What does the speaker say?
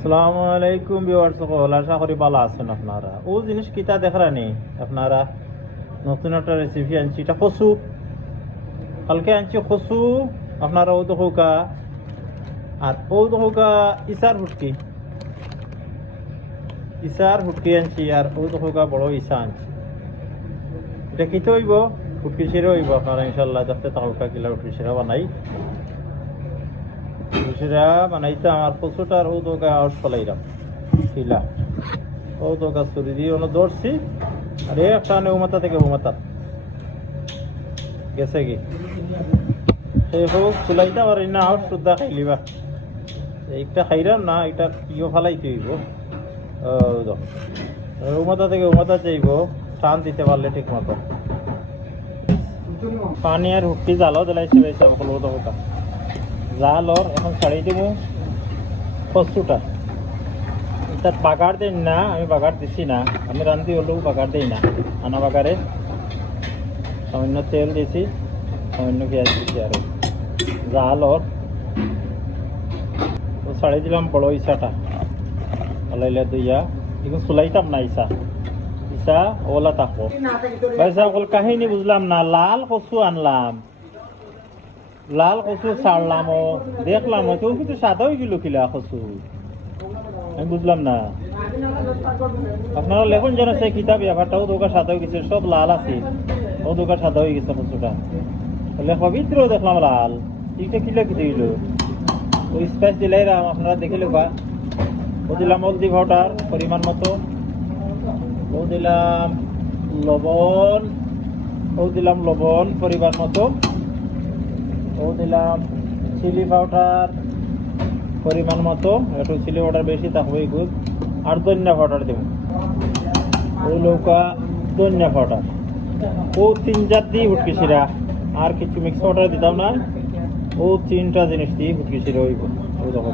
আসসালামু আলাইকুম ভিউয়ার্স সকল আশা করি ভালো আছেন আপনারা। ও জিনিস কিতা আপনারা নতুন একটা রেসিপি আনছি, এটা কচু। কালকে আনছি কচু, আপনারা ও দোকা আর ও দোকা ইসার হুটকি ইসার হুটকি আনছি আর ও দোকা বড় ইসা আনছি। এটা কিতে হইব হুটকি সেরে হইব আপনারা ইনশাল্লাহ দেখতে তাহলকা কিলা হুটকি বানাই। সেটা বানাইতে আমার কচুটার আউট দোকা চুরি দিয়ে ono ধরছি, আর এ একটা থেকে উমাতা গেছে কি? সেই হোক না, আউট শুদ্ধা খাইলিবা। এইটা খাইলাম না এটা ইয়ে ফালাইতে হইব। উমাতা থেকে উমাতা চাইব, টান দিতে পারলে ঠিক মতো। পানি আর হুক্তি জালও দিলাইছি বেশি সকল দোকা জালর এখন ছাড়িয়ে দেবো কচুটা। তার বাগার দেন না আমি বাগার দিছি না। আমি রান্ধি হলেও বাগার দেই না আনা বাগারে। সামান্য তেল দিছি সামান্য পেঁয়াজ দিছি আর। জালর তো ছাড়িয়ে দিলাম বড় ইসাটা। লাইলে দুইয়া। এখন চুলাইতাম না ইসা। ইসা ওলা থাকব ভাই সকল কাহিনী বুঝলাম না লাল কচু আনলাম। লাল কচু ছাড়লাম দেখলাম ও কেউ কিন্তু সাদা হয়ে গেল কিলা কচু। আমি বুঝলাম না। আপনারা লেখুন যেন সেই কিতাব ব্যাপারটাও দোকান সাদা হয়ে গেছে সব লাল আছে। ও দোকান সাদা হয়ে গেছে কচুটা। লেখা ভিতরেও দেখলাম লাল। এইটা কিলো কিতে গেল ওই স্পাইস দিলাই আপনারা দেখে লেখা ও দিলাম হলদি পাউডার পরিমাণ মতো। ও দিলাম লবণ। ও দিলাম লবণ পরিমাণ মতো। ও দিলাম। চিলি পাউডার পরিমাণ মতো। একটু চিলি পাউডার বেশি থাকবে গুড আর ধনিয়া পাউডার দেব। ও লৌকা ধনিয়া পাউডার ও তিন চার দিয়ে উঠকে আর কিছু মিক্স পাউডার দিতাম না। ও তিনটা জিনিস দিয়ে উঠকে সিরা হইব। ও দেখো